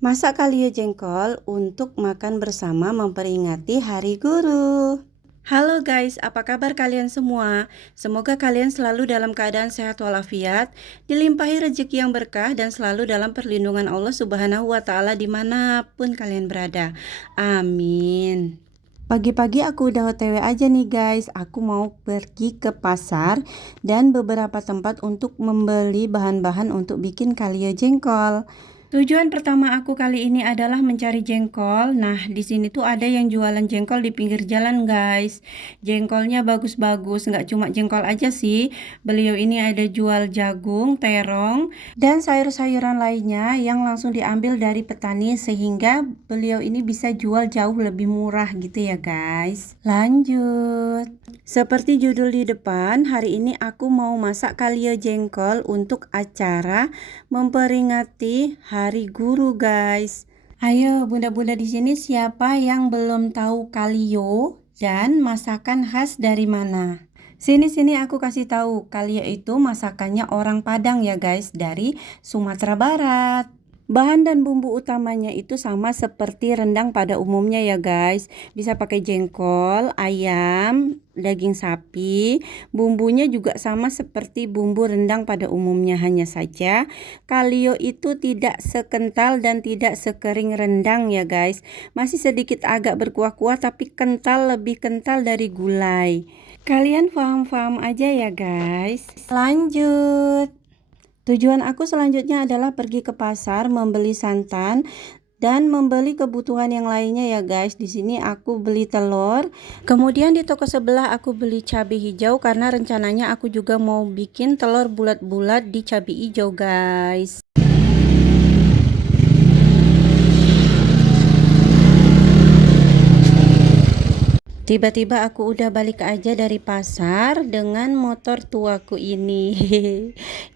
Masak kalio jengkol untuk makan bersama memperingati Hari Guru. Halo guys, apa kabar kalian semua? Semoga kalian selalu dalam keadaan sehat walafiat, dilimpahi rezeki yang berkah dan selalu dalam perlindungan Allah Subhanahu wa Ta'ala dimanapun kalian berada. Amin. Pagi-pagi aku udah OTW aja nih guys. Aku mau pergi ke pasar dan beberapa tempat untuk membeli bahan-bahan untuk bikin kalio jengkol. Tujuan pertama aku kali ini adalah mencari jengkol. Nah, di sini tuh ada yang jualan jengkol di pinggir jalan, guys. Jengkolnya bagus-bagus, nggak cuma jengkol aja sih. Beliau ini ada jual jagung, terong, dan sayur-sayuran lainnya yang langsung diambil dari petani sehingga beliau ini bisa jual jauh lebih murah gitu ya, guys. Lanjut. Seperti judul di depan, hari ini aku mau masak kalio jengkol untuk acara memperingati Hari Guru, guys. Ayo bunda-bunda di sini siapa yang belum tahu kalio dan masakan khas dari mana? Sini aku kasih tahu, kalio itu masakannya orang Padang ya guys, dari Sumatera Barat. Bahan dan bumbu utamanya itu sama seperti rendang pada umumnya ya guys. Bisa pakai jengkol, ayam, daging sapi. Bumbunya juga sama seperti bumbu rendang pada umumnya, hanya saja kalio itu tidak sekental dan tidak sekering rendang ya guys. Masih sedikit agak berkuah-kuah tapi kental, lebih kental dari gulai. Kalian paham-paham aja ya guys. Lanjut. Tujuan aku selanjutnya adalah pergi ke pasar, membeli santan dan membeli kebutuhan yang lainnya ya guys. Di sini aku beli telur. Kemudian di toko sebelah aku beli cabai hijau karena rencananya aku juga mau bikin telur bulat-bulat di cabai hijau guys. Tiba-tiba aku udah balik aja dari pasar dengan motor tuaku ini.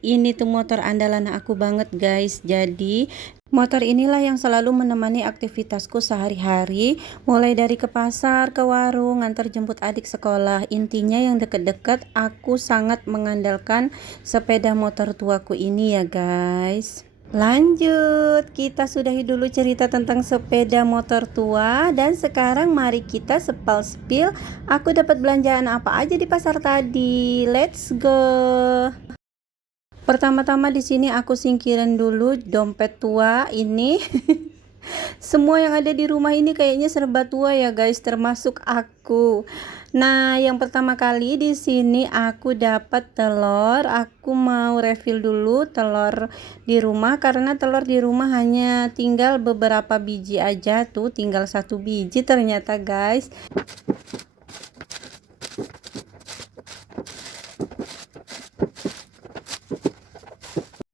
Ini tuh motor andalan aku banget guys. Jadi motor inilah yang selalu menemani aktivitasku sehari-hari. Mulai dari ke pasar, ke warung, ngantar jemput adik sekolah. Intinya yang deket-deket aku sangat mengandalkan sepeda motor tuaku ini ya guys. Lanjut, kita sudahi dulu cerita tentang sepeda motor tua dan sekarang mari kita spill aku dapat belanjaan apa aja di pasar tadi. Let's go. Pertama-tama di sini aku singkirin dulu dompet tua ini. Semua yang ada di rumah ini kayaknya serba tua ya guys, termasuk aku. Nah, yang pertama kali di sini aku dapat telur. Aku mau refill dulu telur di rumah karena telur di rumah hanya tinggal beberapa biji aja tuh, tinggal 1 biji ternyata guys.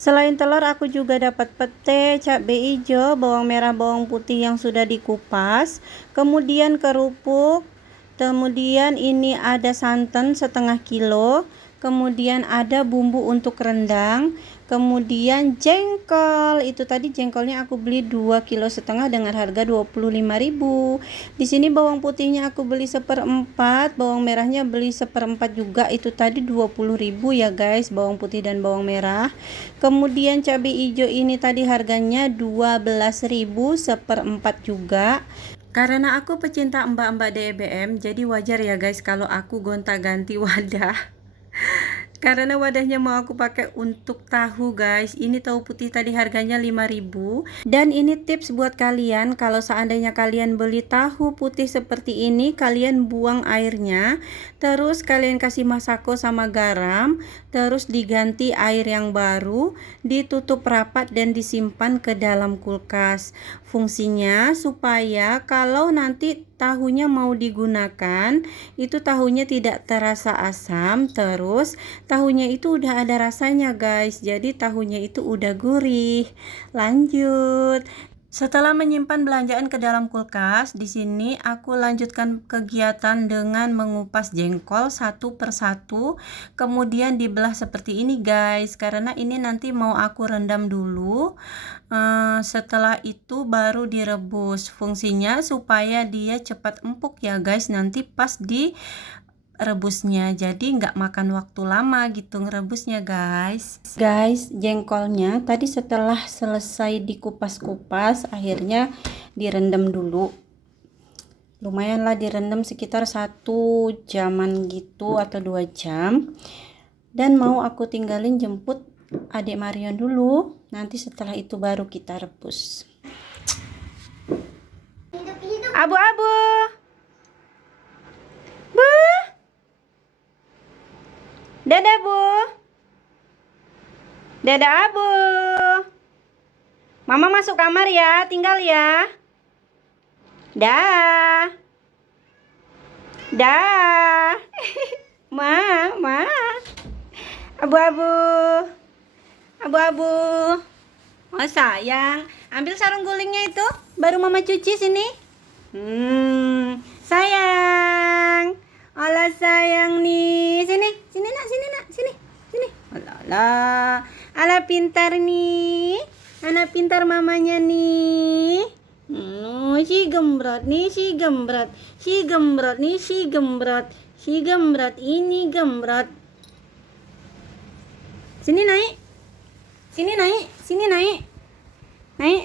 Selain telur aku juga dapat pete, cabai hijau, bawang merah, bawang putih yang sudah dikupas, kemudian kerupuk, kemudian ini ada santan setengah kilo, kemudian ada bumbu untuk rendang, kemudian jengkol. Itu tadi jengkolnya aku beli 2,5 kilo dengan harga 25.000. Di sini bawang putihnya aku beli 1/4, bawang merahnya beli 1/4 juga. Itu tadi 20.000 ya guys, bawang putih dan bawang merah. Kemudian cabai hijau ini tadi harganya 12.000, 1/4 juga. Karena aku pecinta mbak-mbak DBM, jadi wajar ya guys kalau aku gonta-ganti wadah. Karena wadahnya mau aku pakai untuk tahu guys. Ini tahu putih tadi harganya 5.000. Dan ini tips buat kalian, kalau seandainya kalian beli tahu putih seperti ini, kalian buang airnya, terus kalian kasih masako sama garam, terus diganti air yang baru, ditutup rapat dan disimpan ke dalam kulkas. Fungsinya supaya kalau nanti tahunya mau digunakan, itu tahunya tidak terasa asam, terus tahunya itu udah ada rasanya guys, jadi tahunya itu udah gurih. Lanjut. Setelah menyimpan belanjaan ke dalam kulkas, di sini aku lanjutkan kegiatan dengan mengupas jengkol satu persatu, kemudian dibelah seperti ini guys, karena ini nanti mau aku rendam dulu. Setelah itu baru direbus. Fungsinya supaya dia cepat empuk ya guys, nanti pas di rebusnya, jadi nggak makan waktu lama gitu ngerebusnya guys. Guys, jengkolnya tadi setelah selesai dikupas-kupas, akhirnya direndam dulu. Lumayan lah direndam sekitar 1 jaman gitu atau 2 jam. Dan mau aku tinggalin jemput adik Marion dulu, nanti setelah itu baru kita rebus. Abu-abu Bu, dadah Bu, dadah Abu. Mama masuk kamar ya, tinggal ya. Dah. Dah. Ma. Abu-abu. Abu-abu. Oh sayang, ambil sarung gulingnya itu, baru mama cuci sini. Sayang. Alah sayang nih. Sini nak, sini. Alah. Alah pintar nih. Anak pintar mamanya nih. Si gembrot nih, si gembrot ini gembrot. Sini naik.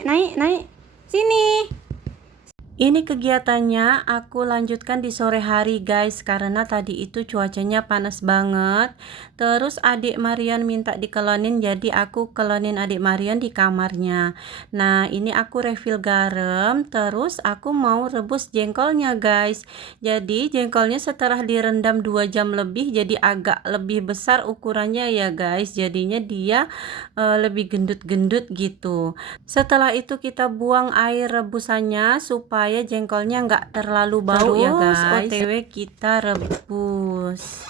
Naik. Sini. Ini kegiatannya aku lanjutkan di sore hari guys, karena tadi itu cuacanya panas banget. Terus adik Marion minta dikelonin, jadi aku kelonin adik Marion di kamarnya. Nah ini aku refill garam, terus aku mau rebus jengkolnya guys. Jadi jengkolnya setelah direndam 2 jam lebih, jadi agak lebih besar ukurannya ya guys. Jadinya dia lebih gendut-gendut gitu. Setelah itu kita buang air rebusannya supaya jengkolnya nggak terlalu bau. Terus, ya guys, OTW kita rebus.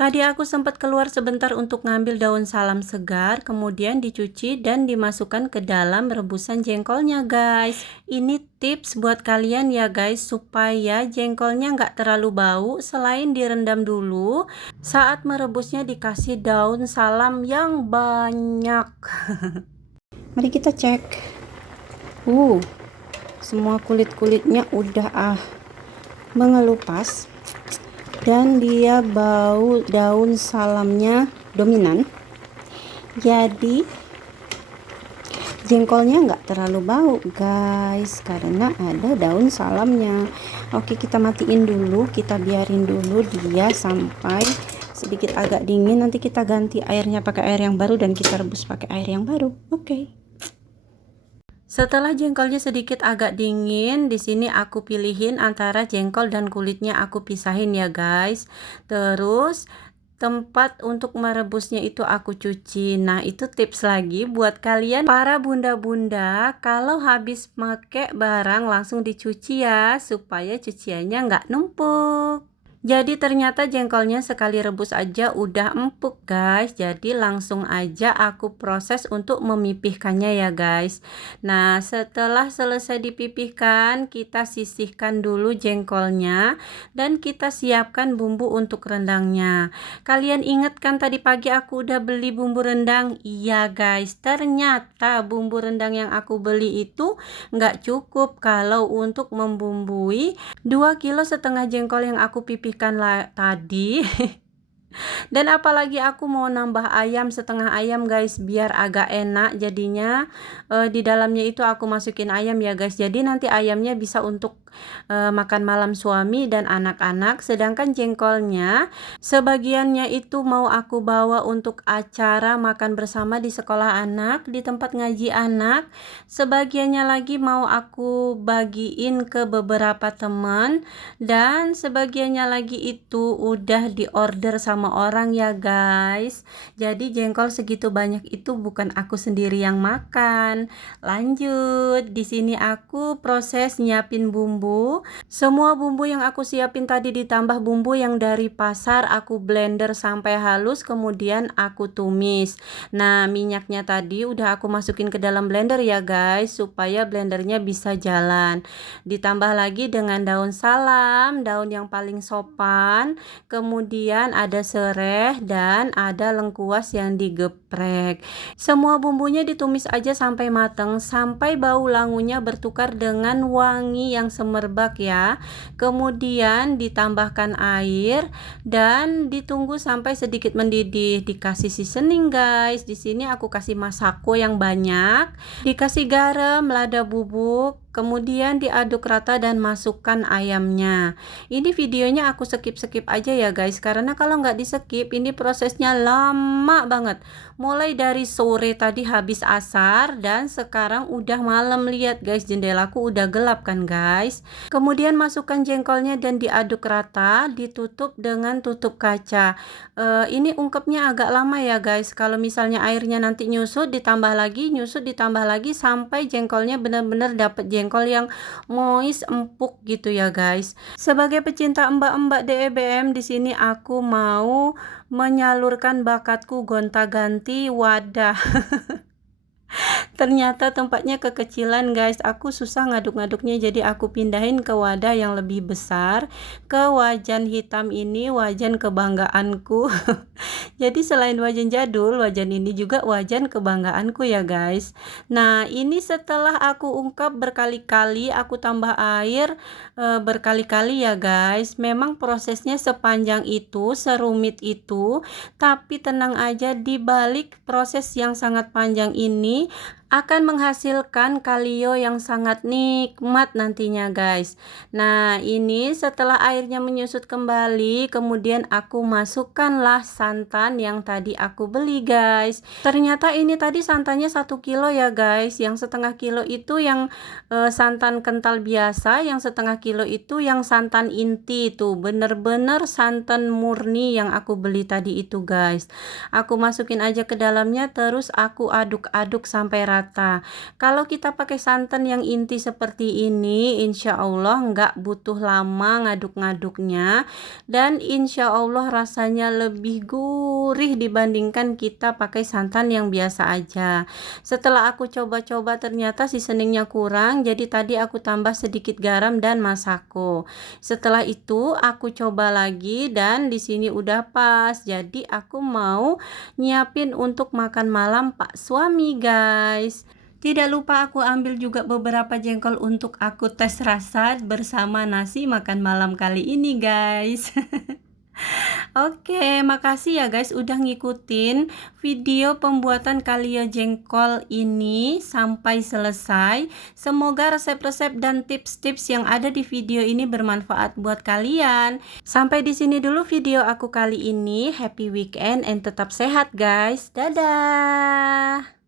Tadi aku sempat keluar sebentar untuk ngambil daun salam segar, kemudian dicuci dan dimasukkan ke dalam rebusan jengkolnya guys. Ini tips buat kalian ya guys, supaya jengkolnya nggak terlalu bau. Selain direndam dulu, saat merebusnya dikasih daun salam yang banyak. Mari kita cek. Semua kulit-kulitnya udah mengelupas. Dan dia bau daun salamnya dominan, jadi jengkolnya nggak terlalu bau guys, karena ada daun salamnya. Oke, kita matiin dulu, kita biarin dulu dia sampai sedikit agak dingin. Nanti kita ganti airnya pakai air yang baru dan kita rebus pakai air yang baru. Oke. Setelah jengkolnya sedikit agak dingin, di sini aku pilihin antara jengkol dan kulitnya aku pisahin ya guys. Terus tempat untuk merebusnya itu aku cuci. Nah itu tips lagi buat kalian para bunda-bunda, kalau habis pakai barang langsung dicuci ya, supaya cuciannya nggak numpuk. Jadi ternyata jengkolnya sekali rebus aja udah empuk guys. Jadi langsung aja aku proses untuk memipihkannya ya guys. Nah setelah selesai dipipihkan, kita sisihkan dulu jengkolnya dan kita siapkan bumbu untuk rendangnya. Kalian ingat kan tadi pagi aku udah beli bumbu rendang? Iya guys, ternyata bumbu rendang yang aku beli itu nggak cukup kalau untuk membumbui 2,5 kilo jengkol yang aku pipihkan tadi. Dan apalagi aku mau nambah ayam, setengah ayam guys, biar agak enak jadinya. Di dalamnya itu aku masukin ayam ya guys, jadi nanti ayamnya bisa untuk makan malam suami dan anak-anak. Sedangkan jengkolnya sebagiannya itu mau aku bawa untuk acara makan bersama di sekolah anak, di tempat ngaji anak. Sebagiannya lagi mau aku bagiin ke beberapa teman, dan sebagiannya lagi itu udah diorder sama orang ya guys. Jadi jengkol segitu banyak itu bukan aku sendiri yang makan. Lanjut, di sini aku proses nyiapin bumbu bumbu. Semua bumbu yang aku siapin tadi ditambah bumbu yang dari pasar aku blender sampai halus, kemudian aku tumis. Nah, minyaknya tadi udah aku masukin ke dalam blender ya guys, supaya blendernya bisa jalan. Ditambah lagi dengan daun salam, daun yang paling sopan, kemudian ada sereh dan ada lengkuas yang digeprek. Semua bumbunya ditumis aja sampai matang, sampai bau langunya bertukar dengan wangi yang semerbak ya. Kemudian ditambahkan air dan ditunggu sampai sedikit mendidih. Dikasih seasoning guys. Di sini aku kasih masako yang banyak, dikasih garam, lada bubuk, kemudian diaduk rata dan masukkan ayamnya. Ini videonya aku skip aja ya guys, karena kalau nggak di skip ini prosesnya lama banget. Mulai dari sore tadi habis asar dan sekarang udah malam. Lihat guys, jendelaku udah gelap kan guys. Kemudian masukkan jengkolnya dan diaduk rata, ditutup dengan tutup kaca. Ini ungkepnya agak lama ya guys. Kalau misalnya airnya nanti nyusut ditambah lagi sampai jengkolnya benar-benar dapet jengkol yang moist empuk gitu ya guys. Sebagai pecinta mbak-mbak DEBM, di sini aku mau menyalurkan bakatku gonta-ganti wadah. Ternyata tempatnya kekecilan guys, aku susah ngaduk-ngaduknya, jadi aku pindahin ke wadah yang lebih besar, ke wajan hitam ini, wajan kebanggaanku. Jadi selain wajan jadul, wajan ini juga wajan kebanggaanku ya guys. Nah, ini setelah aku ungkap berkali-kali, aku tambah air berkali-kali ya guys. Memang prosesnya sepanjang itu, serumit itu, tapi tenang aja, di balik proses yang sangat panjang ini akan menghasilkan kalio yang sangat nikmat nantinya guys. Nah, ini setelah airnya menyusut kembali, kemudian aku masukkanlah santan yang tadi aku beli guys. Ternyata ini tadi santannya 1 kilo ya guys. Yang setengah kilo itu yang santan kental biasa, yang setengah kilo itu yang santan inti. Tuh bener-bener santan murni yang aku beli tadi itu guys. Aku masukin aja ke dalamnya, terus aku aduk-aduk sampai rata. Kalau kita pakai santan yang inti seperti ini, insya Allah nggak butuh lama ngaduk-ngaduknya, dan insya Allah rasanya lebih gurih dibandingkan kita pakai santan yang biasa aja. Setelah aku coba-coba ternyata seasoningnya kurang, jadi tadi aku tambah sedikit garam dan masako. Setelah itu aku coba lagi dan di sini udah pas. Jadi aku mau nyiapin untuk makan malam Pak suami guys. Tidak lupa aku ambil juga beberapa jengkol untuk aku tes rasa bersama nasi makan malam kali ini guys. Oke, makasih ya guys udah ngikutin video pembuatan kalio jengkol ini sampai selesai. Semoga resep-resep dan tips-tips yang ada di video ini bermanfaat buat kalian. Sampai di sini dulu video aku kali ini. Happy weekend and tetap sehat guys. Dadah.